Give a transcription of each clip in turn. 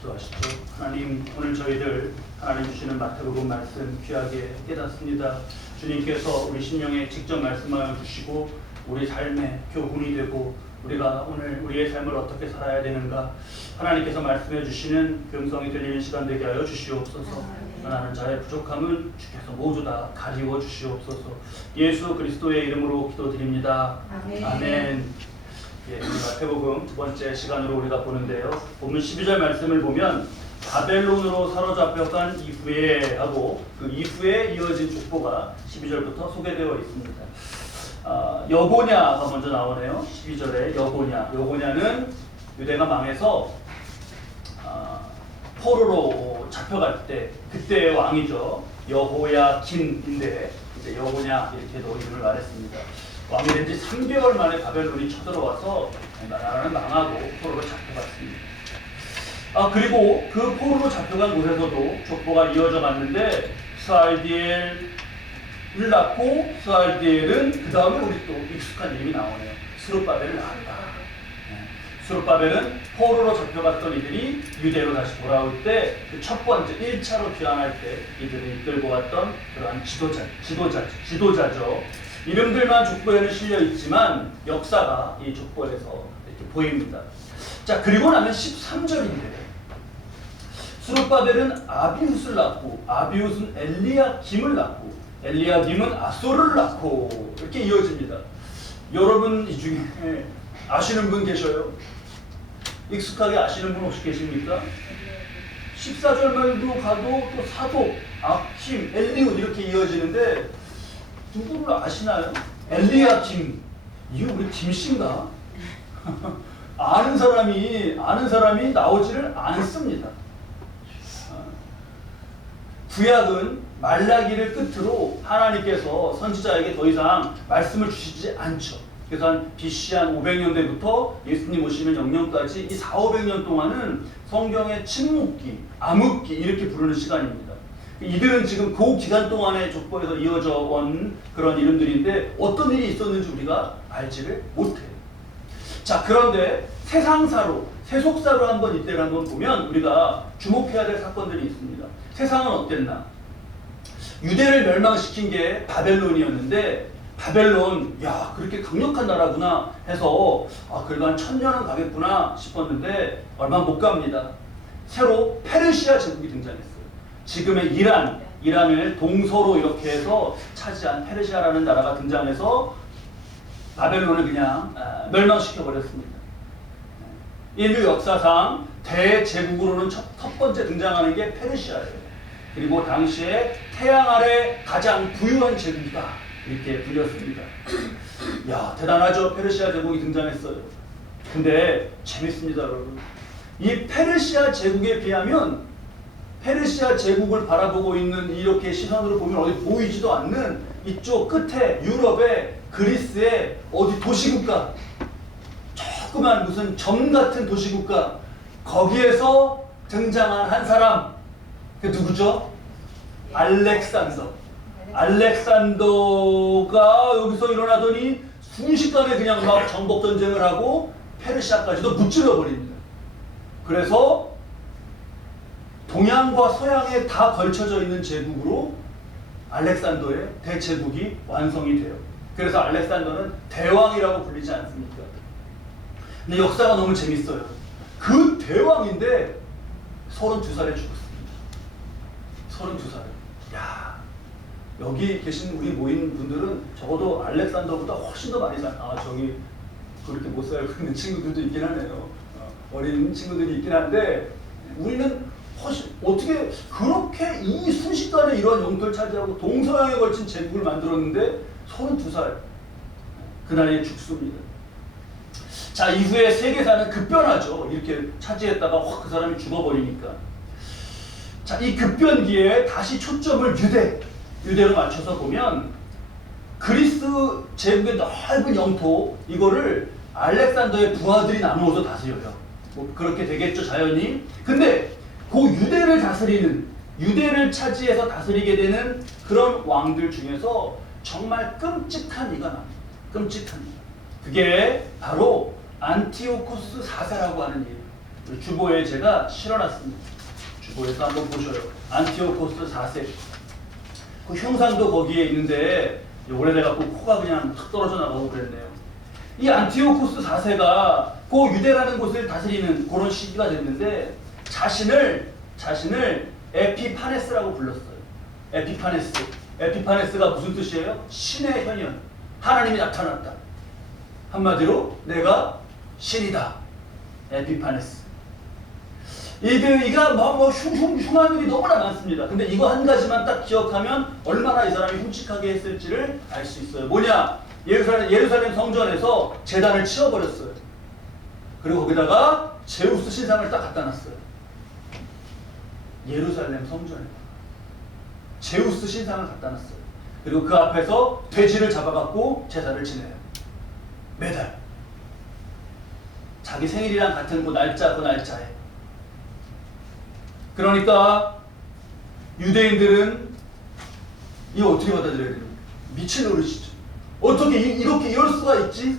기도하시죠. 하나님, 오늘 저희들 하나님 주시는 마태복음 말씀 귀하게 깨닫습니다. 주님께서 우리 심령에 직접 말씀하여 주시고 우리 삶의 교훈이 되고 우리가 오늘 우리의 삶을 어떻게 살아야 되는가 하나님께서 말씀해 주시는 음성이 들리는 시간 되게 하여 주시옵소서. 나는 자의 부족함은 주께서 모두 다 가리워 주시옵소서. 예수 그리스도의 이름으로 기도드립니다. 아멘. 아멘. 예, 마태복음 두 번째 시간으로 우리가 보는데요. 본문 12절 말씀을 보면 바벨론으로 사로잡혀간 이후에 하고 그 이후에 이어진 족보가 12절부터 소개되어 있습니다. 여고냐가 먼저 나오네요. 12절에 여고냐는 유대가 망해서 포로로 잡혀갈 때 그때의 왕이죠. 여호야긴인데 이제 여고냐 이렇게도 이름을 말했습니다. 왕이 된 지 3개월 만에 바벨론이 쳐들어와서 나라는 망하고 포로로 잡혀갔습니다. 그리고 그 포로로 잡혀간 곳에서도 족보가 이어져 갔는데 스알디엘을 낳고 스알디엘은 그 다음에 우리 또 익숙한 이름이 나오네요. 스룹바벨을 낳았다. 스룹바벨은 포로로 잡혀갔던 이들이 유대로 다시 돌아올 때 그 첫 번째 1차로 귀환할 때 이들을 이끌고 왔던 그러한 지도자죠. 이름들만 족보에는 실려 있지만 역사가 이 족보에서 이렇게 보입니다. 자, 그리고 나면 13절인데 스룹바벨은 아비훗을 낳고 아비훗은 엘리야김을 낳고 엘리야김은 아소를 낳고 이렇게 이어집니다. 여러분 이 중에 아시는 분 계셔요? 익숙하게 아시는 분 혹시 계십니까? 14절말도 가도 또 사독, 아킴, 엘리훗 이렇게 이어지는데 누구를 아시나요? 엘리야김. 이거 우리 김씨인가? 아는 사람이 나오지를 않습니다. 구약은 말라기를 끝으로 하나님께서 선지자에게 더 이상 말씀을 주시지 않죠. 그래서 한 BC 한 500년대부터 예수님 오시는 영년까지 이 400~500년 동안은 성경의 침묵기, 암흑기 이렇게 부르는 시간입니다. 이들은 지금 그 기간 동안의 족보에서 이어져 온 그런 이름들인데 어떤 일이 있었는지 우리가 알지를 못해요. 자, 그런데 세상사로, 세속사로 한번 이때를 한번 보면 우리가 주목해야 될 사건들이 있습니다. 세상은 어땠나? 유대를 멸망시킨 게 바벨론이었는데 바벨론, 야, 그렇게 강력한 나라구나 해서 그래도 한 1000년은 가겠구나 싶었는데 얼마 못 갑니다. 새로 페르시아 제국이 등장했어요. 지금의 이란을 동서로 이렇게 해서 차지한 페르시아라는 나라가 등장해서 바벨론을 그냥 멸망시켜버렸습니다. 인류 역사상 대제국으로는 첫 번째 등장하는 게 페르시아예요. 그리고 당시에 태양 아래 가장 부유한 제국이다 이렇게 불렸습니다. 야, 대단하죠. 페르시아 제국이 등장했어요. 근데 재밌습니다, 여러분. 이 페르시아 제국에 비하면 페르시아 제국을 바라보고 있는 이렇게 시선으로 보면 어디 보이지도 않는 이쪽 끝에 유럽의 그리스의 어디 도시국가, 조그만 무슨 점 같은 도시국가, 거기에서 등장한 한 사람, 그게 누구죠? 알렉산더가 여기서 일어나더니 순식간에 그냥 막 정복 전쟁을 하고 페르시아까지도 무찔러 버립니다. 그래서 동양과 서양에 다 걸쳐져 있는 제국으로 알렉산더의 대제국이 완성이 돼요. 그래서 알렉산더는 대왕이라고 불리지 않습니까? 근데 역사가 너무 재밌어요. 그 대왕인데 32살에 죽었습니다. 32살에. 야, 여기 계신 우리 모인 분들은 적어도 알렉산더보다 훨씬 더 많이 저기 그렇게 못 살고 있는 친구들도 있긴 하네요. 어린 친구들이 있긴 한데 우리는 훨씬 어떻게 그렇게 이 순식간에 이런 영토를 차지하고 동서양에 걸친 제국을 만들었는데 32살 그 나이에 죽습니다. 자, 이후에 세계사는 급변하죠. 이렇게 차지했다가 확 그 사람이 죽어버리니까. 자, 이 급변기에 다시 초점을 유대로 맞춰서 보면 그리스 제국의 넓은 영토 이거를 알렉산더의 부하들이 나누어서 다스려요. 뭐 그렇게 되겠죠, 자연히. 근데 그 유대를 차지해서 다스리게 되는 그런 왕들 중에서 정말 끔찍한 이가 납니다. 끔찍한 이. 그게 바로 안티오쿠스 4세라고 하는 일. 주보에 제가 실어놨습니다. 주보에서 한번 보셔요. 안티오코스 4세. 그 형상도 거기에 있는데 오래돼갖고 코가 그냥 탁 떨어져 나가고 그랬네요. 이 안티오코스 4세가 그 유대라는 곳을 다스리는 그런 시기가 됐는데 자신을 에피파네스라고 불렀어요. 에피파네스. 에피파네스가 무슨 뜻이에요? 신의 현현. 하나님이 나타났다. 한마디로 내가 신이다. 에피파네스. 이가 흉한 일이 너무나 많습니다. 근데 이거 한 가지만 딱 기억하면 얼마나 이 사람이 흉측하게 했을지를 알 수 있어요. 뭐냐? 예루살렘 성전에서 제단을 치워버렸어요. 그리고 거기다가 제우스 신상을 딱 갖다 놨어요. 예루살렘 성전에 제우스 신상을 갖다 놨어요. 그리고 그 앞에서 돼지를 잡아갖고 제사를 지내요. 매달. 자기 생일이랑 같은 그 날짜에. 그러니까 유대인들은 이거 어떻게 받아들여야 됩니까? 미친 노릇이죠. 어떻게 이렇게 이럴 수가 있지?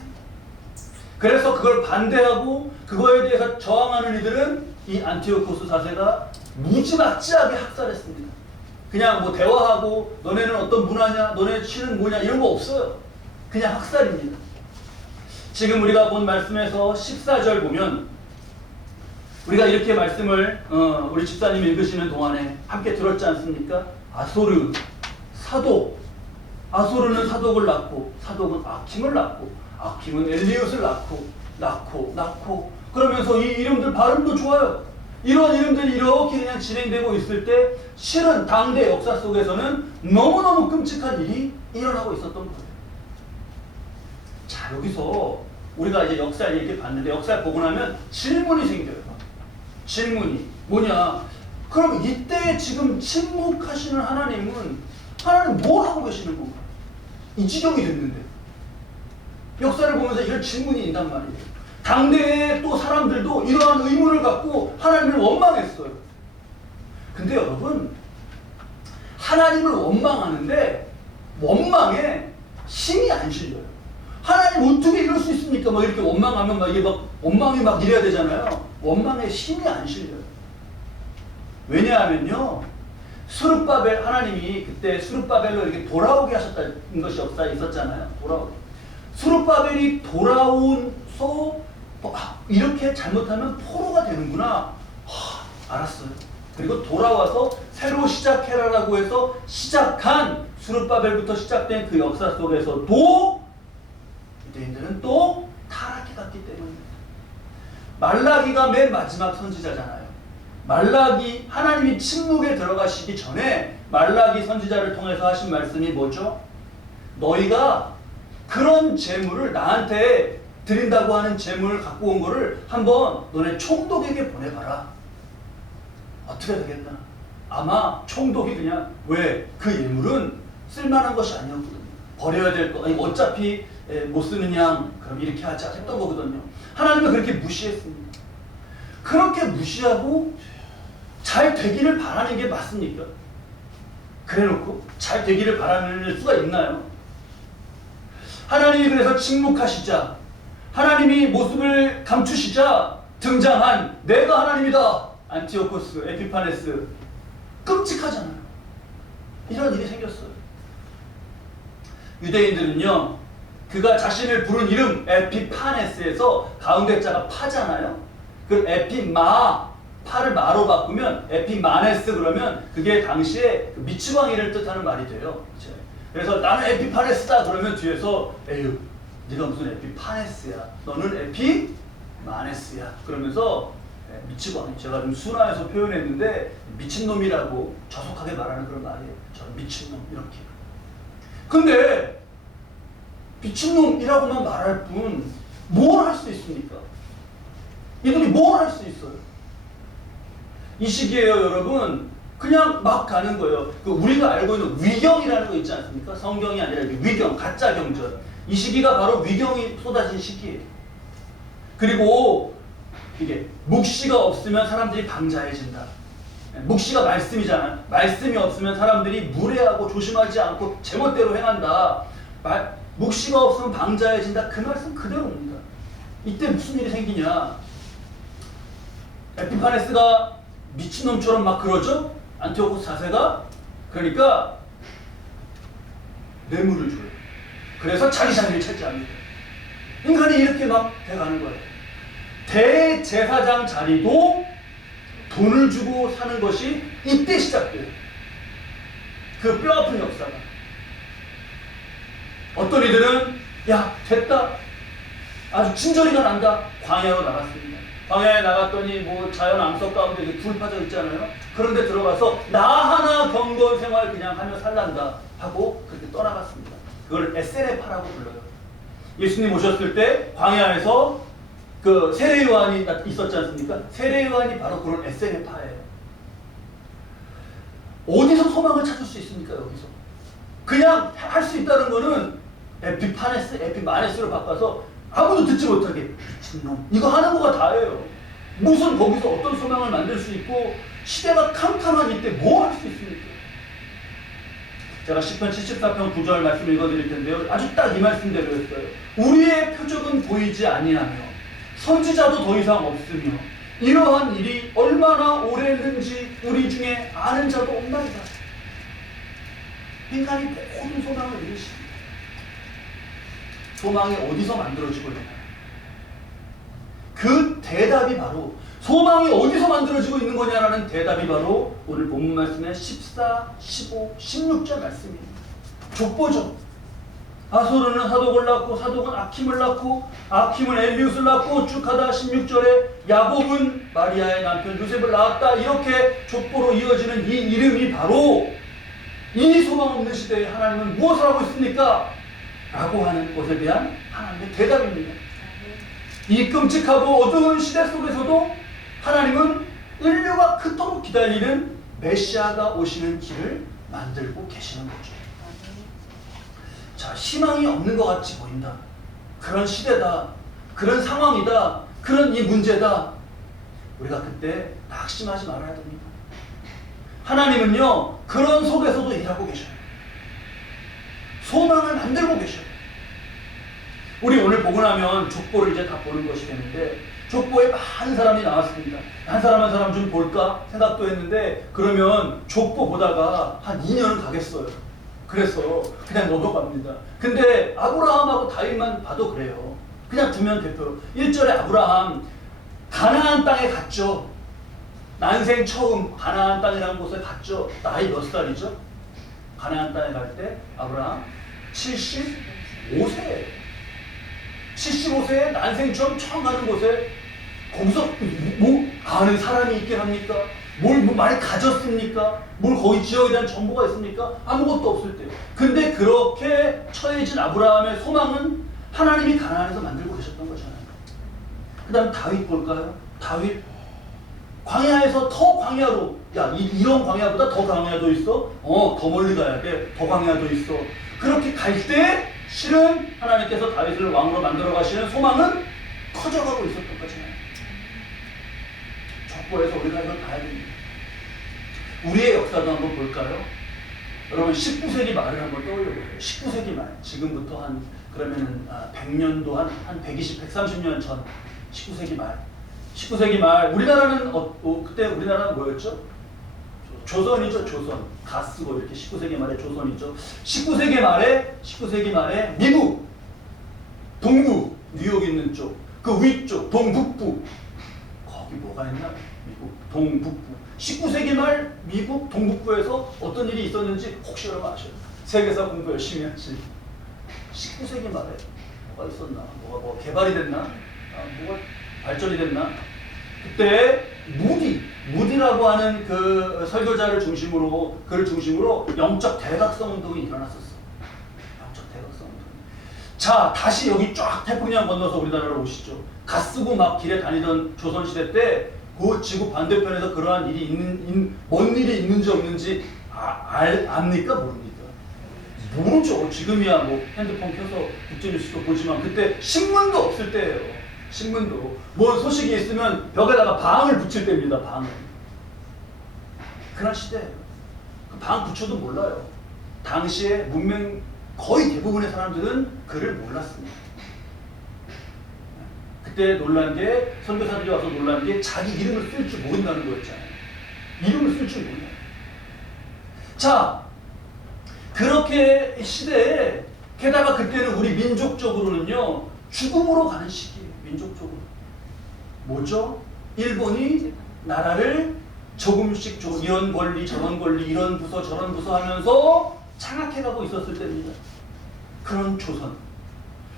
그래서 그걸 반대하고 그거에 대해서 저항하는 이들은 이 안티오코스 4세가 무지막지하게 학살했습니다. 그냥 뭐 대화하고 너네는 어떤 문화냐, 너네 신은 뭐냐 이런 거 없어요. 그냥 학살입니다. 지금 우리가 본 말씀에서 14절 보면 우리가 이렇게 말씀을 우리 집사님 읽으시는 동안에 함께 들었지 않습니까? 아소르, 사독. 아소르는 사독을 낳고 사독은 아킴을 낳고 아킴은 엘리웃을 낳고 그러면서 이 이름들 발음도 좋아요. 이런 이름들이 이렇게 그냥 진행되고 있을 때 실은 당대 역사 속에서는 너무너무 끔찍한 일이 일어나고 있었던 거예요. 자, 여기서 우리가 이제 역사를 이렇게 봤는데 역사를 보고 나면 질문이 생겨요. 질문이 뭐냐? 그럼 이때 지금 침묵하시는 하나님 뭘 하고 계시는 건가? 이 지경이 됐는데 역사를 보면서 이런 질문이 있단 말이에요. 당대의 또 사람들도 이러한 의문을 갖고 하나님을 원망했어요. 근데 여러분, 하나님을 원망하는데 원망에 힘이 안 실려요. 하나님 어떻게 이럴 수 있습니까? 막 이렇게 원망하면 이게 원망이 이래야 되잖아요. 원망에 힘이 안 실려요. 왜냐하면요, 스룹바벨 하나님이 그때 스룹바벨로 이렇게 돌아오게 하셨다는 것이 역사에 있었잖아요. 돌아오게. 스룹바벨이 돌아온서 이렇게 잘못하면 포로가 되는구나. 알았어요. 그리고 돌아와서 새로 시작해라라고 해서 시작한 스룹바벨부터 시작된 그 역사 속에서도 유대인들은 또 타락해 갔기 때문입니다. 말라기가 맨 마지막 선지자잖아요. 말라기, 하나님이 침묵에 들어가시기 전에 말라기 선지자를 통해서 하신 말씀이 뭐죠? 너희가 그런 재물을 나한테 드린다고 하는 재물을 갖고 온 거를 한번 너네 총독에게 보내봐라. 어떻게 되겠나? 아마 총독이 그냥 왜? 그 예물은 쓸만한 것이 아니었거든요. 버려야 될 거, 아니 어차피 못 쓰는 양 그럼 이렇게 하자 했던 거거든요. 하나님은 그렇게 무시했습니다. 그렇게 무시하고 잘 되기를 바라는 게 맞습니까? 그래놓고 잘 되기를 바라는 수가 있나요? 하나님이 그래서 침묵하시자, 하나님이 모습을 감추시자 등장한 내가 하나님이다. 안티오코스, 에피파네스. 끔찍하잖아요. 이런 일이 생겼어요. 유대인들은요, 그가 자신을 부른 이름 에피파네스에서 가운데 자가 파잖아요. 그 파를 마로 바꾸면 에피마네스 그러면 그게 당시에 미치광이를 뜻하는 말이 돼요. 그래서 나는 에피파네스다 그러면 뒤에서 에휴 네가 무슨 에피파네스야, 너는 에피마네스야 그러면서 미치광이, 제가 좀 순화해서 표현했는데 미친놈이라고 저속하게 말하는 그런 말이에요. 저는 미친놈 이렇게. 근데 미친놈이라고만 말할 뿐 뭘 할 수 있습니까? 이들이 뭘 할 수 있어요? 이 시기에요, 여러분. 그냥 막 가는 거예요. 그 우리가 알고 있는 위경이라는 거 있지 않습니까? 성경이 아니라 위경, 가짜 경전. 이 시기가 바로 위경이 쏟아진 시기예요. 그리고 이게 묵시가 없으면 사람들이 방자해진다. 묵시가 말씀이잖아요. 말씀이 없으면 사람들이 무례하고 조심하지 않고 제멋대로 행한다. 묵시가 없으면 방자해진다. 그 말씀 그대로입니다. 이때 무슨 일이 생기냐? 에피파네스가 미친놈처럼 막 그러죠? 안티오코스 자세가. 그러니까 뇌물을 줘요. 그래서 자기 자리를 차지합니다. 인간이 이렇게 막 돼가는 거예요. 대제사장 자리도 돈을 주고 사는 것이 이때 시작돼요. 그 뼈아픈 역사가. 어떤 이들은 야 됐다, 아주 진저리가 난다, 광야로 나갔습니다. 광야에 나갔더니 뭐 자연 암석 가운데 불 파져 있잖아요. 그런데 들어가서 나 하나 경건 생활 그냥 하며 살란다 하고 그렇게 떠나갔습니다. 그걸 SNF라고 불러요. 예수님 오셨을 때 광야에서 그 세례 요한이 있었지 않습니까? 세례 요한이 바로 그런 SNF예요. 어디서 소망을 찾을 수 있습니까? 여기서 그냥 할 수 있다는 거는 에피파네스, 에피마네스로 바꿔서 아무도 듣지 못하게 미친놈 이거 하는 거가 다예요. 무슨 거기서 어떤 소망을 만들 수 있고 시대가 캄캄한 이때 뭐 할 수 있습니까? 제가 시편 74편 9절 말씀 읽어드릴 텐데요. 아주 딱 이 말씀대로였어요. 우리의 표적은 보이지 아니하며 선지자도 더 이상 없으며 이러한 일이 얼마나 오래 했는지 우리 중에 아는 자도 없나이다. 인간이 모든 소망을 잃으십니다. 소망이 어디서 만들어지고 있나요? 그 대답이 바로, 소망이 어디서 만들어지고 있는 거냐라는 대답이 바로 오늘 본문 말씀의 14, 15, 16절 말씀입니다. 족보죠. 아소르는 사독을 낳고 사독은 아킴을 낳고 아킴은 엘리웃을 낳고 쭉 하다 16절에 야곱은 마리아의 남편 요셉을 낳았다. 이렇게 족보로 이어지는 이 이름이 바로 이 소망 없는 시대에 하나님은 무엇을 하고 있습니까? 라고 하는 것에 대한 하나님의 대답입니다. 이 끔찍하고 어두운 시대 속에서도 하나님은 인류가 그토록 기다리는 메시아가 오시는 길을 만들고 계시는 거죠. 자, 희망이 없는 것 같이 보인다. 그런 시대다. 그런 상황이다. 그런 이 문제다. 우리가 그때 낙심하지 말아야 됩니다. 하나님은요, 그런 속에서도 일하고 계셔요. 소망을 만들고 계셔요. 우리 오늘 보고 나면 족보를 이제 다 보는 것이 되는데, 족보에 많은 사람이 나왔습니다. 한 사람 한 사람 좀 볼까 생각도 했는데, 그러면 족보 보다가 한 2년은 가겠어요. 그래서 그냥 넘어갑니다. 근데 아브라함하고 다윗만 봐도 그래요. 그냥 두면 대표로 1절에 아브라함 가나안 땅에 갔죠. 난생 처음 가나안 땅이라는 곳에 갔죠. 나이 몇 살이죠? 가나안 땅에 갈 때 아브라함 75세예요. 75세에 난생 처음 가는 곳에 거기서 뭐 아는 사람이 있긴 합니까? 뭘 많이 가졌습니까? 뭘 거기 지역에 대한 정보가 있습니까? 아무것도 없을 때요. 근데 그렇게 처해진 아브라함의 소망은 하나님이 가나안에서 만들고 계셨던 거잖아요. 그 다음 다윗 볼까요? 다윗 광야에서 더 광야로, 야 이런 광야보다 더 광야도 있어? 더 멀리 가야 돼. 더 광야도 있어. 그렇게 갈 때 실은 하나님께서 다윗을 왕으로 만들어 가시는 소망은 커져가고 있었던 거잖아요. 족보에서 우리가 이걸 봐야 됩니다. 우리의 역사도 한번 볼까요? 여러분 19세기 말을 한번 떠올려보세요. 19세기 말, 지금부터 한 그러면은 100년도 한 120, 130년 전 19세기 말. 19세기 말 우리나라는 그때 우리나라는 뭐였죠? 조선이죠. 조선. 가 쓰고 이렇게 19세기 말에 조선이죠. 19세기 말에 미국 동부 뉴욕 있는 쪽, 그 위쪽 동북부, 거기 뭐가 있나? 미국 동북부. 19세기 말 미국 동북부에서 어떤 일이 있었는지 혹시 여러분 아셔요? 세계사 공부 열심히 하시. 19세기 말에 뭐가 있었나? 뭐가 개발이 됐나? 뭐가 발전이 됐나? 그때 무디라고 하는 그 설교자를 중심으로, 그를 중심으로 영적 대각성 운동이 일어났었어. 영적 대각성 운동. 자, 다시 여기 쫙 태평양 건너서 우리나라로 오시죠. 가 쓰고 막 길에 다니던 조선시대 때 그 지구 반대편에서 그러한 일이 뭔 일이 있는지 없는지 압니까? 모릅니까? 모르죠. 지금이야 뭐 핸드폰 켜서 국제뉴스도 보지만 그때 신문도 없을 때예요. 신문도 뭐 소식이 있으면 벽에다가 방을 붙일 때입니다. 방을. 그런 시대예요. 그 방 붙여도 몰라요. 당시에 문명 거의 대부분의 사람들은 글을 몰랐습니다. 그때 놀란 게 선교사들이 와서 놀란 게 자기 이름을 쓸 줄 모른다는 거였잖아요. 이름을 쓸 줄 몰라요. 자, 그렇게 시대에 게다가 그때는 우리 민족적으로는요 죽음으로 가는 시기예요. 민족적으로 뭐죠? 일본이 나라를 조금씩 이런 권리 저런 권리 이런 부서 저런 부서 하면서 장악해가고 있었을 때입니다. 그런 조선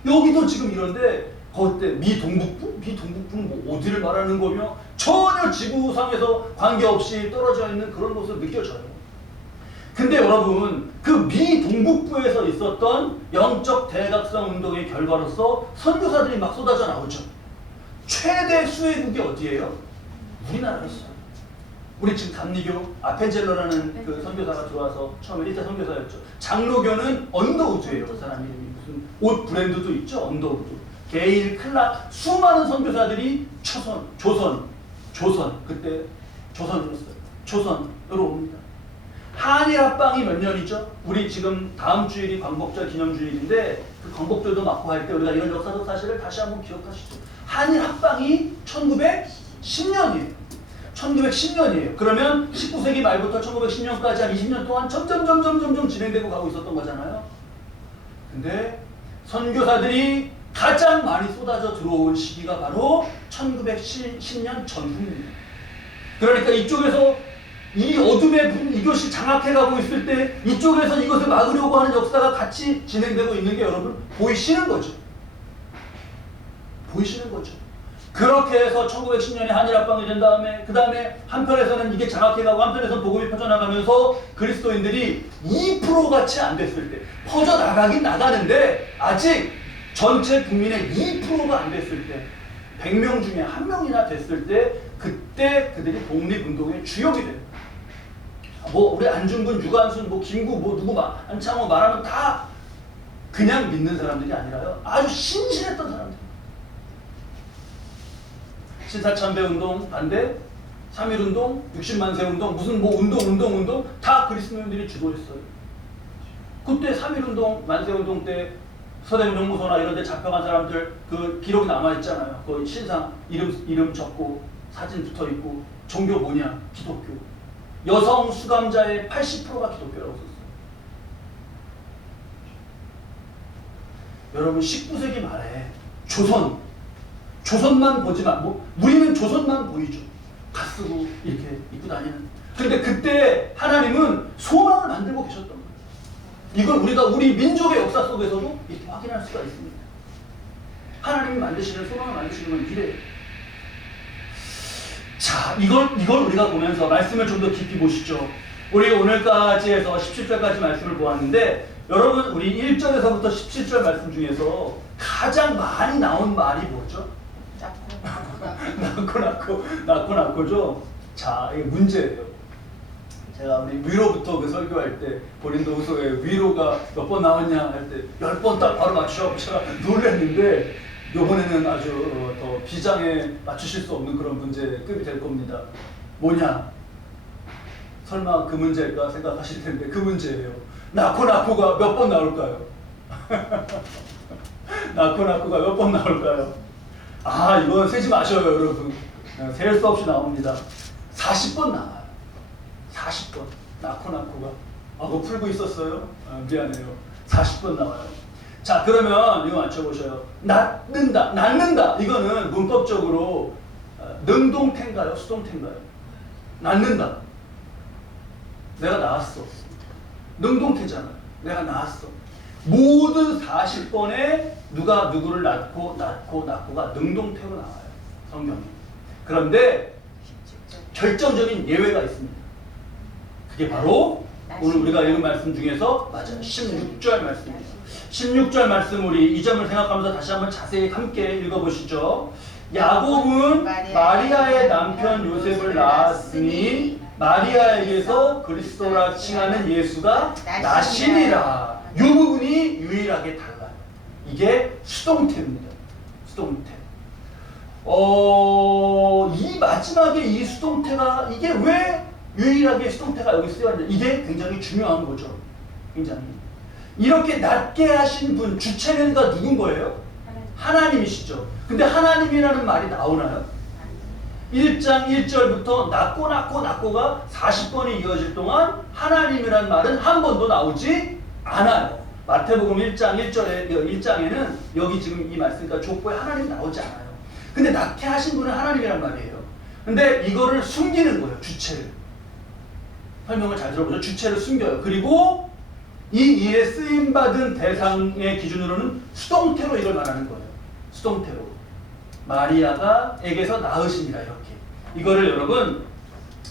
여기도 지금 이런데 그때 미동북부는 뭐 어디를 말하는 거며 전혀 지구상에서 관계없이 떨어져 있는 그런 모습 느껴져요. 근데 여러분 그 미동북부에서 있었던 영적 대각성 운동의 결과로서 선교사들이 막 쏟아져 나오죠. 최대 수혜국이 어디예요? 우리나라였어요. 우리 지금 감리교 아펜젤러라는 그 선교사가 들어와서 처음에 1차 선교사였죠. 장로교는 언더우드예요. 그 사람 이름이 무슨 옷 브랜드도 있죠. 언더우드. 게일, 클락 수많은 선교사들이 조선 그때 조선이었어요. 조선으로 옵니다. 한일 합방이 몇 년이죠? 우리 지금 다음 주일이 광복절 기념주일인데 그 광복절도 맞고 할 때 우리가 이런 역사적 사실을 다시 한번 기억하시죠. 한일 합방이 1910년이에요. 1910년이에요. 그러면 19세기 말부터 1910년까지 한 20년 동안 점점 진행되고 가고 있었던 거잖아요. 근데 선교사들이 가장 많이 쏟아져 들어온 시기가 바로 1910년 전후입니다. 그러니까 이쪽에서 이 어둠의 이것이 장악해가고 있을 때 이쪽에서 이것을 막으려고 하는 역사가 같이 진행되고 있는 게 여러분 보이시는 거죠. 보이시는 거죠. 그렇게 해서 1910년에 한일합방이 된 다음에 그 다음에 한편에서는 이게 장악해가고 한편에서는 복음이 퍼져나가면서 그리스도인들이 2% 같이 안 됐을 때 퍼져나가긴 나가는데 아직 전체 국민의 2%가 안 됐을 때 100명 중에 1명이나 됐을 때 그때 그들이 독립운동의 주역이 돼요. 뭐 우리 안중근, 유관순, 뭐 김구, 뭐 누구 안창호 말하면 다 그냥 믿는 사람들이 아니라요. 아주 신실했던 사람들. 신사참배 운동 반대, 3.1운동, 60만세 운동, 무슨 뭐 운동 다 그리스도인들이 주도했어요. 그때 3.1운동, 만세운동 때 서대문 연구소나 이런 데 잡혀간 사람들 그 기록이 남아있잖아요. 그 신상 이름 적고 사진 붙어있고 종교 뭐냐? 기독교. 여성 수감자의 80%가 기독교라고 썼어요. 여러분 19세기 말에 조선만 보지만 뭐 우리는 조선만 보이죠. 가 쓰고 이렇게 입고 다니는. 근데 그때 하나님은 소망을 만들고 계셨던 거예요. 이걸 우리가 우리 민족의 역사 속에서도 이렇게 확인할 수가 있습니다. 하나님이 만드시는 소망을 만드시는 건 이래요. 자, 이걸 우리가 보면서 말씀을 좀 더 깊이 보시죠. 우리 오늘까지 해서 17절까지 말씀을 보았는데 여러분 우리 1절에서부터 17절 말씀 중에서 가장 많이 나온 말이 뭐죠? 낳고죠. 자, 이게 문제예요. 제가 우리 위로부터 그 설교할 때 고린도후서에 위로가 몇 번 나왔냐 할 때 10번 딱 바로 맞추셔서 제가 놀랐는데 이번에는 아주 더 비장에 맞추실 수 없는 그런 문제급이 될 겁니다. 뭐냐? 설마 그 문제일까 생각하실 텐데 그 문제예요. 낳고가 몇 번 나올까요? 낳고가 몇 번 나올까요? 아, 이건 세지 마셔요, 여러분. 셀 수 없이 나옵니다. 40번 나와요. 40번. 낳고가. 아, 그거 풀고 있었어요? 아, 미안해요. 40번 나와요. 자, 그러면 이거 맞춰보셔요. 낳는다. 이거는 문법적으로 능동태인가요? 수동태인가요? 낳는다. 내가 낳았어. 능동태잖아. 내가 낳았어. 모든 40번에 누가 누구를 낳고가 능동태로 나와요. 성경에. 그런데 결정적인 예외가 있습니다. 그게 바로 오늘 우리가 읽은 말씀 중에서 맞아요. 16절 말씀이에요. 16절 말씀 우리 이 점을 생각하면서 다시 한번 자세히 함께 읽어보시죠. 야곱은 마리아의 남편 요셉을 낳았으니 마리아에게서 그리스도라 칭하는 예수가 나시니라. 이 부분이 유일하게 달라요. 이게 수동태입니다. 수동태. 이 마지막에 이 수동태가 이게 왜 유일하게 수동태가 여기 쓰여있는데 이게 굉장히 중요한 거죠. 굉장히. 이렇게 낮게 하신 분 주체는가 누군 거예요? 하나님이시죠. 근데 하나님이라는 말이 나오나요? 1장 1절부터 낳고가 40번이 이어질 동안 하나님이란 말은 한 번도 나오지 않아요. 마태복음 1장 1장에는 여기 지금 이 말씀, 그러니까 족보에 하나님 나오지 않아요. 근데 낳게 하신 분은 하나님이란 말이에요. 근데 이거를 숨기는 거예요. 주체를. 설명을 잘 들어보죠. 주체를 숨겨요. 그리고 이 일에 쓰임받은 대상의 기준으로는 수동태로 이걸 말하는 거예요. 수동태로. 마리아가 에게서 낳으십니다. 이렇게. 이거를 여러분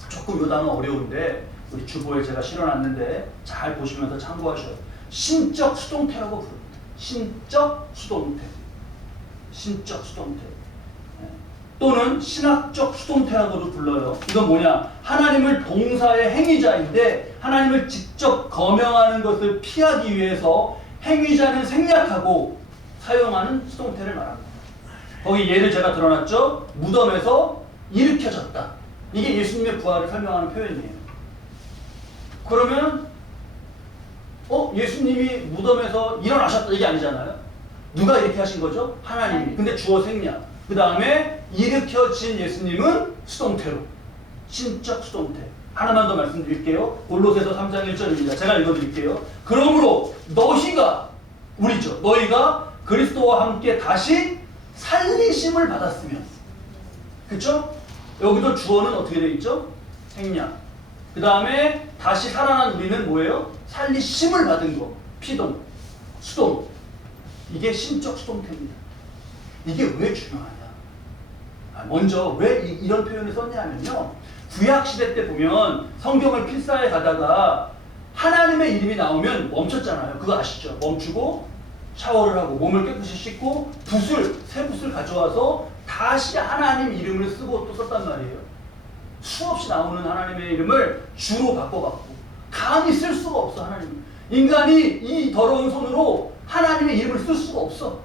조금 요 단어 어려운데 우리 주보에 제가 실어놨는데 잘 보시면서 참고하셔요. 신적 수동태라고 부릅니다. 신적 수동태. 신적 수동태. 또는 신학적 수동태라고도 불러요. 이건 뭐냐? 하나님을 동사의 행위자인데 하나님을 직접 거명하는 것을 피하기 위해서 행위자는 생략하고 사용하는 수동태를 말합니다. 거기 예를 제가 들어놨죠. 무덤에서 일으켜졌다. 이게 예수님의 부활을 설명하는 표현이에요. 그러면 예수님이 무덤에서 일어나셨다 이게 아니잖아요. 누가 이렇게 하신 거죠? 하나님이. 근데 주어 생략. 그 다음에 일으켜진 예수님은 수동태로. 신적 수동태. 하나만 더 말씀드릴게요. 골로새서 3장 1절입니다. 제가 읽어드릴게요. 그러므로 너희가 우리죠. 너희가 그리스도와 함께 다시 살리심을 받았으면. 그쵸? 여기도 주어는 어떻게 되어 있죠? 생략. 그 다음에 다시 살아난 우리는 뭐예요? 살리심을 받은 거. 피동. 수동. 이게 신적 수동태입니다. 이게 왜 중요하냐? 먼저 왜 이런 표현을 썼냐면요. 구약시대 때 보면 성경을 필사해 가다가 하나님의 이름이 나오면 멈췄잖아요. 그거 아시죠? 멈추고 샤워를 하고 몸을 깨끗이 씻고 새 붓을 가져와서 다시 하나님 이름을 쓰고 또 썼단 말이에요. 수없이 나오는 하나님의 이름을 주로 바꿔갖고 감히 쓸 수가 없어. 하나님. 인간이 이 더러운 손으로 하나님의 이름을 쓸 수가 없어.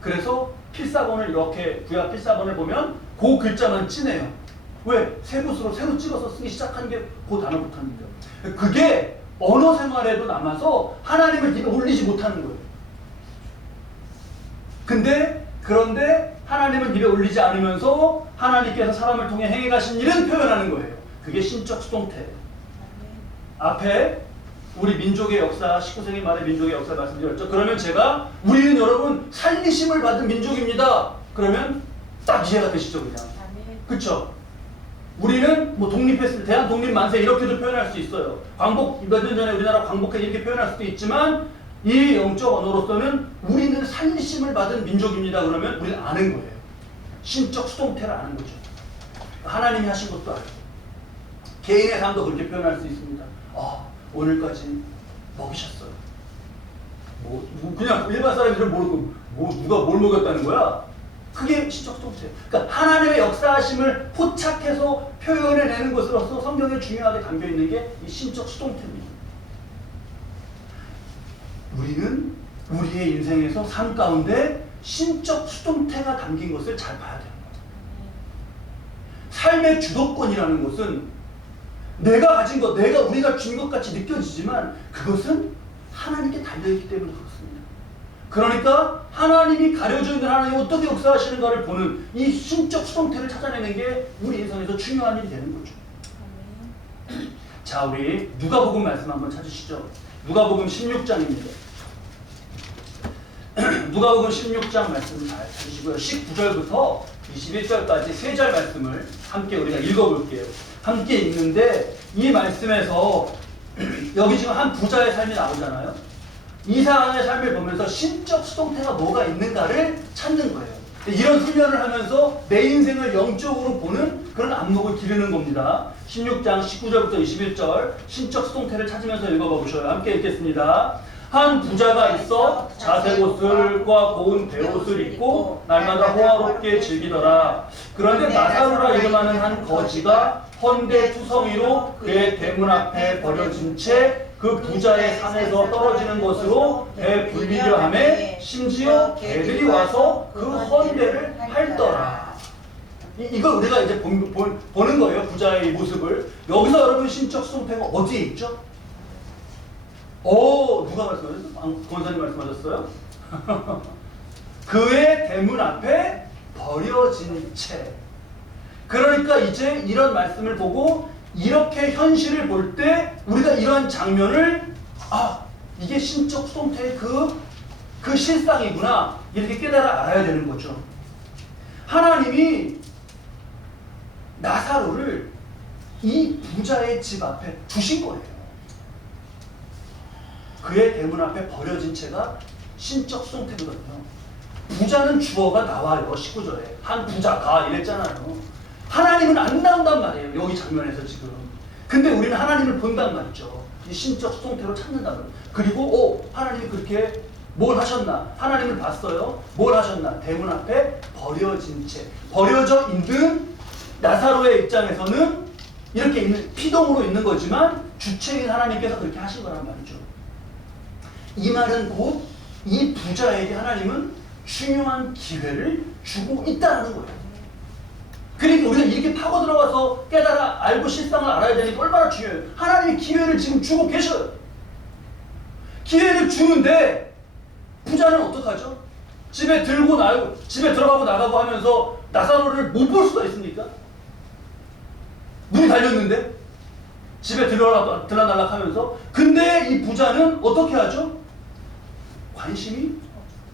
그래서 필사본을 이렇게 구약 필사본을 보면 그 글자만 진해요. 왜? 새붓으로 새로 찍어서 쓰기 시작한 게 그 단어부터입니다. 그게 언어 생활에도 남아서 하나님을 입에 올리지 못하는 거예요. 그런데 하나님을 입에 올리지 않으면서 하나님께서 사람을 통해 행해 가신 일은 표현하는 거예요. 그게 신적 수동태예요. 앞에 우리 민족의 역사, 19세기 말의 민족의 역사 말씀드렸죠. 그러면 제가 우리는 여러분 살리심을 받은 민족입니다. 그러면 딱 이해가 되시죠, 그냥. 그렇죠? 우리는 뭐 독립했을 대한 독립 만세 이렇게도 표현할 수 있어요. 광복 몇 년 전에 우리나라 광복해 이렇게 표현할 수도 있지만 이 영적 언어로서는 우리는 살리심을 받은 민족입니다. 그러면 우리는 아는 거예요. 신적 수동태를 아는 거죠. 하나님이 하신 것도 알고 개인의 삶도 그렇게 표현할 수 있습니다. 오늘까지 먹이셨어요. 그냥 일반 사람들은 모르고 누가 뭘 먹였다는 거야? 그게 신적 수동태예요. 그러니까 하나님의 역사하심을 포착해서 표현해내는 것으로서 성경에 중요하게 담겨있는 게 이 신적 수동태입니다. 우리는 우리의 인생에서 삶 가운데 신적 수동태가 담긴 것을 잘 봐야 되는 거예요. 삶의 주도권이라는 것은 내가 가진 것, 우리가 준 것 같이 느껴지지만 그것은 하나님께 달려있기 때문에 그렇습니다. 그러니까 하나님이 가려져 있는 하나님이 어떻게 역사하시는가를 보는 이 신적 수동태를 찾아내는 게 우리 인생에서 중요한 일이 되는 거죠. 자, 우리 누가복음 말씀 한번 찾으시죠. 누가복음 16장입니다. 누가복음 16장 말씀 잘 찾으시고요. 19절부터 21절까지 세 절 말씀을 함께 우리가 읽어볼게요. 함께 읽는데 이 말씀에서 여기 지금 한 부자의 삶이 나오잖아요. 이 사람의 삶을 보면서 신적 수동태가 뭐가 있는가를 찾는 거예요. 이런 훈련을 하면서 내 인생을 영적으로 보는 그런 안목을 기르는 겁니다. 16장 19절부터 21절 신적 수동태를 찾으면서 읽어봐 보셔요. 함께 읽겠습니다. 한 부자가 있어 자색 옷과 고운 베옷을 입고 날마다 호화롭게 즐기더라. 그런데 나사로라 이름하는 한 거지가 헌데 투성이로 그의 대문 앞에 버려진 채 그 부자의 산에서 떨어지는 것으로 배불리려 하매 심지어 개들이 와서 그 헌데를 핥더라. 이걸 우리가 이제 보는 거예요. 부자의 모습을. 여기서 여러분 신적 수동태가 어디에 있죠? 누가 말씀하셨어요? 권사님 말씀하셨어요? 그의 대문 앞에 버려진 채. 그러니까 이제 이런 말씀을 보고 이렇게 현실을 볼 때 우리가 이러한 장면을 이게 신적 수동태의 그 실상이구나 이렇게 깨달아 알아야 되는 거죠. 하나님이 나사로를 이 부자의 집 앞에 두신 거예요. 그의 대문 앞에 버려진 채가 신적 수동태거든요. 부자는 주어가 나와요. 19절에 한 부자가 이랬잖아요. 하나님은 안 나온단 말이에요. 여기 장면에서 지금. 근데 우리는 하나님을 본단 말이죠. 이 신적 수동태로 찾는다는. 그리고 하나님이 그렇게 뭘 하셨나? 하나님을 봤어요. 뭘 하셨나? 대문 앞에 버려진 채. 버려져 있는 나사로의 입장에서는 이렇게 있는, 피동으로 있는 거지만 주체인 하나님께서 그렇게 하신 거란 말이죠. 이 말은 곧 이 부자에게 하나님은 중요한 기회를 주고 있다는 거예요. 그러니까 우리가 이렇게 파고 들어가서 깨달아 알고 실상을 알아야 되니까 얼마나 중요해요. 하나님이 기회를 지금 주고 계셔요. 기회를 주는데 부자는 어떡하죠? 집에 들어가고 나가고 하면서 나사로를 못 볼 수가 있습니까? 문이 달렸는데 집에 들어날락 하면서. 근데 이 부자는 어떻게 하죠? 관심이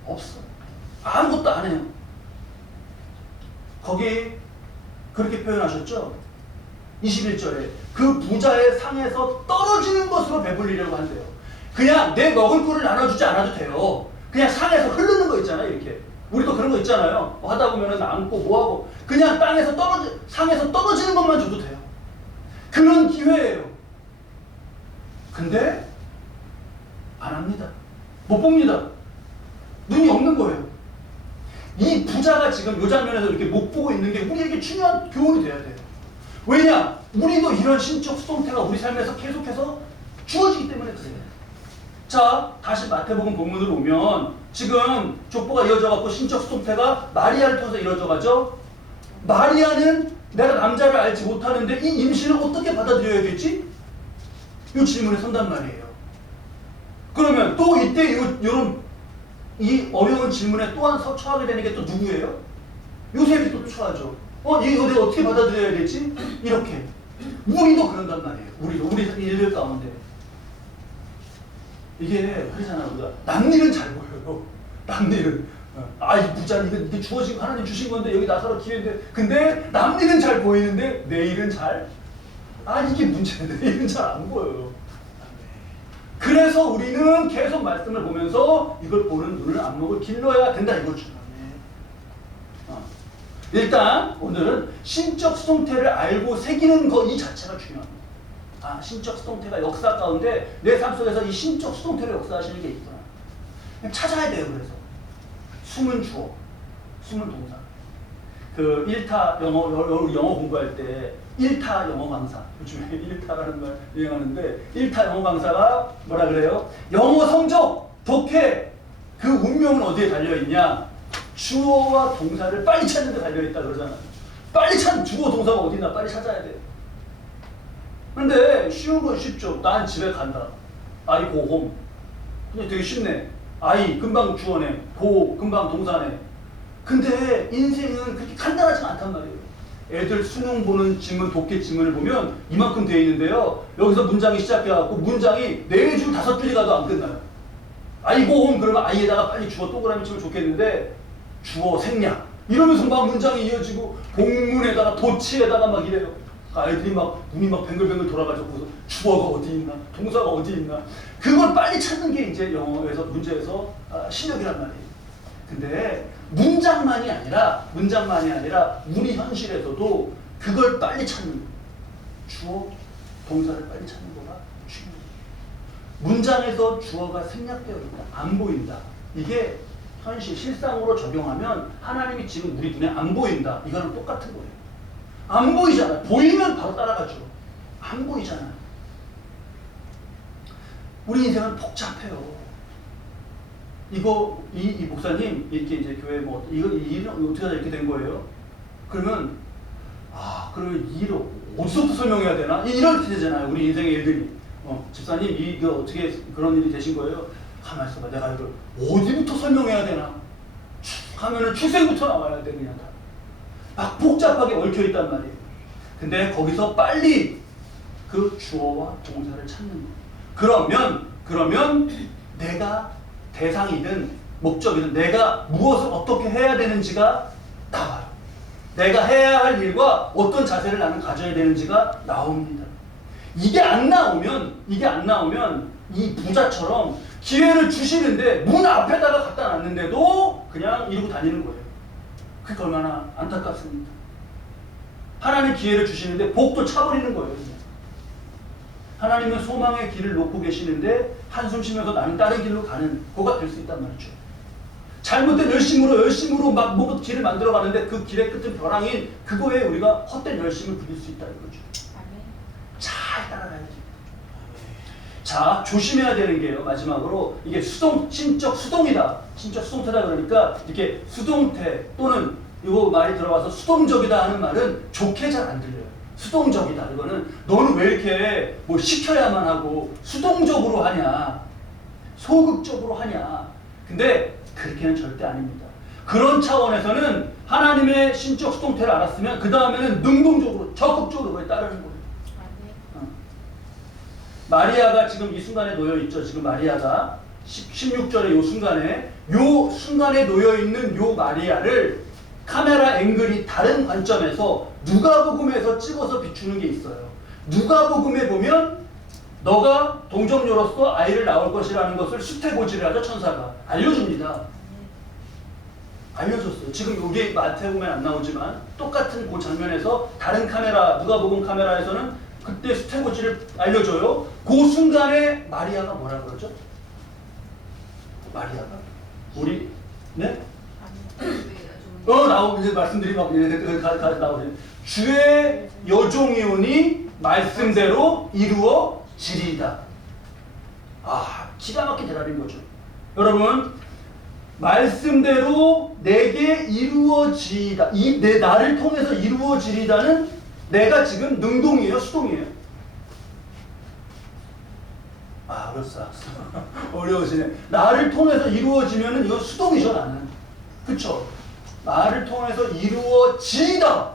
없어. 아무것도 안 해요. 거기 그렇게 표현하셨죠? 21절에 그 부자의 상에서 떨어지는 것으로 배불리려고 한대요. 그냥 내 먹을 거를 나눠주지 않아도 돼요. 그냥 상에서 흐르는 거 있잖아요. 이렇게 우리도 그런 거 있잖아요. 뭐 하다 보면은 안고 뭐하고 그냥 상에서 떨어지는 것만 줘도 돼요. 그런 기회예요. 근데 안 합니다. 못 봅니다. 눈이 없는 거예요. 이 부자가 지금 이 장면에서 이렇게 못 보고 있는 게 우리에게 중요한 교훈이 돼야 돼요. 왜냐? 우리도 이런 신적 수동태가 우리 삶에서 계속해서 주어지기 때문에 그래요. 자, 다시 마태복음 본문으로 오면 지금 족보가 이어져갖고 신적 수동태가 마리아를 통해서 이루어져가죠. 마리아는 내가 남자를 알지 못하는데 이 임신을 어떻게 받아들여야겠지? 이 질문에 선단 말이에요. 그러면 또 이때 이 어려운 질문에 또한 처하게 되는 게 또 누구예요? 요셉이 또 처하죠. 이거 내가 어떻게 받아들여야 되지? 이렇게. 우리도 그런단 말이에요. 우리 일들 가운데. 이게 그러잖아요. 우리가 남일은 잘 보여요. 남일은. 이 부자는 이게 주어진 하나님 주신 건데 여기 나사로 기회인데. 근데 남일은 잘 보이는데 내일은 이게 문제인데 내일은 잘 안 보여요. 그래서 우리는 계속 말씀을 보면서 이걸 보는 눈을 안목을 길러야 된다 이거죠. 일단 오늘은 신적 수동태를 알고 새기는 것 이 자체가 중요합니다. 신적 수동태가 역사 가운데 내 삶 속에서 이 신적 수동태로 역사하시는 게 있구나. 찾아야 돼요. 그래서 숨은 주어, 숨은 동사. 그 1타 영어 공부할 때 1타 영어 강사, 요즘에 1타라는 말 유행하는데 1타 영어 강사가 뭐라 그래요? 영어 성적, 독해 그 운명은 어디에 달려있냐? 주어와 동사를 빨리 찾는 데 달려있다 그러잖아요. 빨리 찾는 주어 동사가 어디 있나 빨리 찾아야 돼요. 근데 쉬운 건 쉽죠. 난 집에 간다. I go home. 그냥 되게 쉽네. I 금방 주어네. go 금방 동사네. 근데 인생은 그렇게 간단하지 않단 말이에요. 애들 수능 보는 지문, 독해 지문을 보면 이만큼 돼 있는데요. 여기서 문장이 시작해갖고 문장이 4줄, 5줄이 가도 안 끝나요. I go home 그러면 I에다가 빨리 주어 동그라미 치면 좋겠는데 주어 생략 이러면서 막 문장이 이어지고 복문에다가 도치에다가 막 이래요. 아이들이 막 눈이 막 뱅글뱅글 돌아가지고 주어가 어디 있나 동사가 어디 있나 그걸 빨리 찾는 게 이제 영어에서 문제에서 실력이란 말이에요. 근데 문장만이 아니라 우리 현실에서도 그걸 빨리 찾는 주어 동사를 빨리 찾는 거가 중요해요. 문장에서 주어가 생략되어 있다, 안 보인다. 이게 현실 실상으로 적용하면 하나님이 지금 우리 눈에 안 보인다. 이거는 똑같은 거예요. 안 보이잖아요. 보이면 바로 따라가죠. 안 보이잖아요. 우리 인생은 복잡해요. 이 목사님 이렇게 이제 교회 이거 어떻게 하다 이렇게 된 거예요? 그러면 그러면 이를 어디서부터 설명해야 되나? 이렇게 되잖아요. 우리 인생의 일들이. 집사님 이거 어떻게 그런 일이 되신 거예요? 가만히 있어봐. 내가 이걸 어디부터 설명해야 되나? 하면은 출생부터 나와야 돼 그냥 다. 막 복잡하게 얽혀 있단 말이에요. 근데 거기서 빨리 그 주어와 동사를 찾는 거예요. 그러면 내가 대상이든 목적이든 내가 무엇을 어떻게 해야 되는지가 나와요. 내가 해야 할 일과 어떤 자세를 나는 가져야 되는지가 나옵니다. 이게 안 나오면 이 부자처럼 기회를 주시는데 문 앞에다가 갖다 놨는데도 그냥 이러고 다니는 거예요. 그게 얼마나 안타깝습니까? 하나님 기회를 주시는데 복도 차버리는 거예요. 그냥. 하나님은 소망의 길을 놓고 계시는데 한숨 쉬면서 나는 다른 길로 가는 거가 될 수 있단 말이죠. 잘못된 열심으로 막 뭔가 길을 만들어 가는데 그 길의 끝은 벼랑인 그거에 우리가 헛된 열심을 부릴 수 있다는 거죠. 잘 따라가야 됩니다. 자, 조심해야 되는 게요. 마지막으로 이게 신적 수동이다. 신적 수동태다 그러니까 이렇게 수동태 또는 이거 말이 들어와서 수동적이다 하는 말은 좋게 잘 안 들려요. 수동적이다. 이거는 너는 왜 이렇게 뭐 시켜야만 하고 수동적으로 하냐. 소극적으로 하냐. 근데 그렇게는 절대 아닙니다. 그런 차원에서는 하나님의 신적 수동태를 알았으면 그 다음에는 능동적으로 적극적으로 따르는 거예요. 마리아가 지금 이 순간에 놓여있죠. 지금 마리아가 16절의 요 순간에 놓여있는 요 마리아를 카메라 앵글이 다른 관점에서 누가복음에서 찍어서 비추는 게 있어요. 누가복음에 보면 너가 동정녀로서 아이를 낳을 것이라는 것을 수태고지를 하죠. 천사가 알려줍니다. 알려줬어요. 지금 여기 마태복음에 안 나오지만 똑같은 그 장면에서 다른 카메라 누가복음 카메라에서는 그때 수태고지를 알려줘요. 그 순간에 마리아가 뭐라 그러죠? 마리아가 우리 네? 이제 말씀드리 막 나오죠. 주의 여종이오니 말씀대로 이루어지리이다. 기가 막힌 대답인 거죠. 여러분, 말씀대로 내게 이루어지이다. 내 나를 통해서 이루어지리다는 내가 지금 능동이에요, 수동이에요? 어렵어. 어려우시네. 나를 통해서 이루어지면은 이건 수동이죠, 나는. 그쵸? 나를 통해서 이루어지다.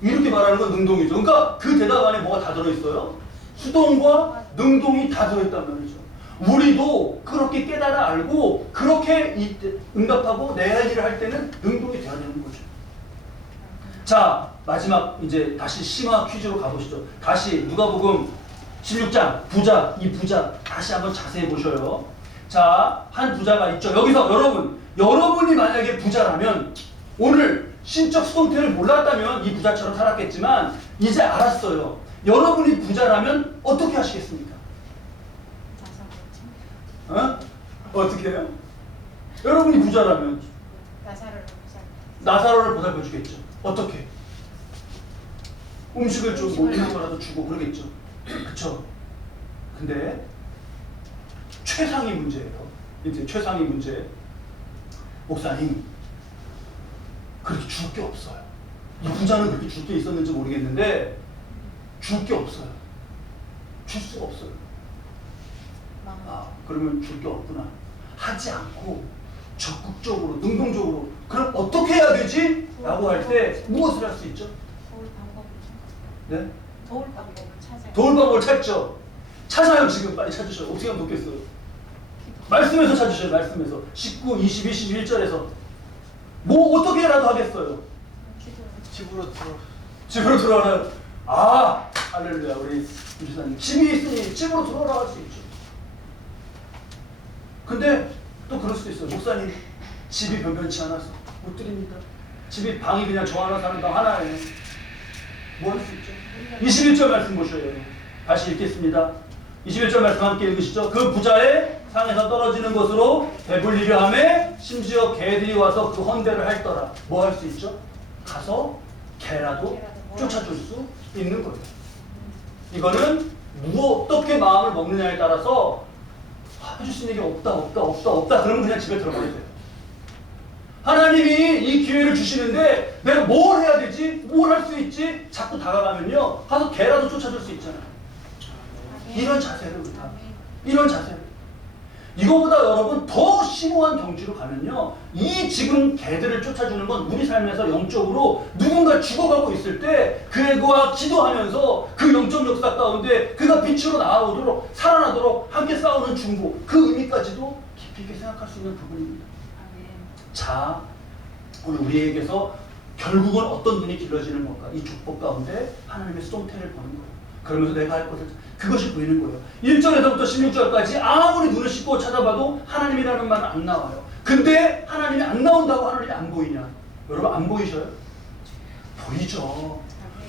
이렇게 말하는 건 능동이죠. 그러니까 그 대답 안에 뭐가 다 들어있어요? 수동과 능동이 다 들어있단 말이죠. 우리도 그렇게 깨달아 알고 그렇게 응답하고 내 할 일을 할 때는 능동이 되어야 되는 거죠. 자, 마지막 이제 다시 심화 퀴즈로 가보시죠. 다시 누가복음 16장 이 부자 다시 한번 자세히 보셔요. 자, 한 부자가 있죠. 여기서 여러분이 만약에 부자라면 오늘 신적 수동태를 몰랐다면 이 부자처럼 살았겠지만 이제 알았어요. 여러분이 부자라면 어떻게 하시겠습니까? 어떻게 해요? 여러분이 부자라면 나사로를 보살펴 주겠죠. 어떻게? 음식을 좀 먹는 거라도 주고 그러겠죠. 그쵸? 근데 최상위 문제예요. 이제 최상위 문제. 목사님, 그렇게 줄 게 없어요. 이 부자는 그렇게 줄 게 있었는지 모르겠는데 줄 게 없어요. 줄 수가 없어요. 그러면 줄 게 없구나. 하지 않고 적극적으로, 능동적으로 그럼 어떻게 해야 되지? 라고 할 때 무엇을 할 수 있죠? 도울 방법이죠. 네? 도울 방법을 찾아요. 도울 방법을 찾죠. 찾아요. 지금 빨리 찾으셔요. 어떻게 하면 좋겠어요? 말씀에서 찾으셔요. 말씀에서 19, 20, 21절에서 뭐 어떻게라도 하겠어요. 집으로 들어가라. 할렐루야. 우리 김지사님 집이 있으니 집으로 들어오라 할 수 있죠. 근데 또 그럴 수도 있어요. 목사님 집이 변변치 않아서 못 드립니다. 집이 방이 그냥 저 하나 사는 방 하나에 뭐 할 수 있죠? 21절 말씀 보셔요. 다시 읽겠습니다. 21절 말씀 함께 읽으시죠. 그 부자의 상에서 떨어지는 것으로 배불리려 하매 심지어 개들이 와서 그 헌대를 할더라. 뭐 할 수 있죠? 가서 개라도 쫓아줄 수 있는 거예요. 이거는 어떻게 마음을 먹느냐에 따라서 해줄 수 있는 게 없다. 그러면 그냥 집에 들어가야 돼요. 하나님이 이 기회를 주시는데 내가 뭘 해야 되지? 뭘 할 수 있지? 자꾸 다가가면요. 가서 개라도 쫓아줄 수 있잖아요. 이런 자세를 우리가. 이런 자세를. 이거보다 여러분 더 심오한 경지로 가면요, 이 지금 개들을 쫓아주는 건 우리 삶에서 영적으로 누군가 죽어가고 있을 때 그와 기도하면서 그 영적 역사 가운데 그가 빛으로 나아오도록 살아나도록 함께 싸우는 중보, 그 의미까지도 깊이 있게 생각할 수 있는 부분입니다. 아멘. 자, 오늘 우리에게서 결국은 어떤 눈이 길러지는 건가? 이 축복 가운데 하나님의 송태를 보는 거예요. 그러면서 내가 할 것을, 그것이 보이는 거예요. 1절에서부터 16절까지 아무리 눈을 씻고 찾아봐도 하나님이라는 말은 안 나와요. 근데 하나님이 안 나온다고 하나님이 안 보이냐? 여러분 안 보이셔요? 보이죠.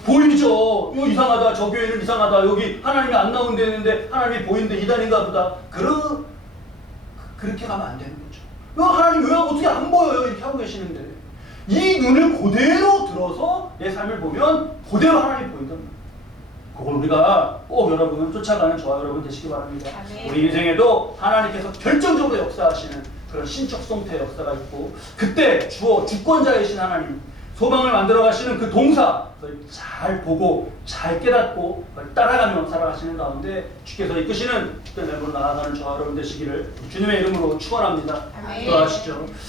보이죠. 이거 이상하다. 저 교회는 이상하다. 여기 하나님이 안 나온다는데 하나님이 보이는데 이단인가 보다. 그렇게 가면 안 되는 거죠. 하나님 왜 어떻게 안 보여요? 이렇게 하고 계시는데 이 눈을 그대로 들어서 내 삶을 보면 그대로 하나님이 보인단 말이에요. 그걸 우리가 꼭 여러분 쫓아가는 저와 여러분 되시기 바랍니다. 아멘. 우리 인생에도 하나님께서 결정적으로 역사하시는 그런 신적 송태 역사가 있고, 그때 주권자이신 하나님, 소망을 만들어 가시는 그 동사, 그걸 잘 보고 잘 깨닫고 그걸 따라가며 살아가시는 가운데 주께서 이끄시는 뜻대로 나아가는 저와 여러분 되시기를 주님의 이름으로 축원합니다. 아멘. 기도하시죠.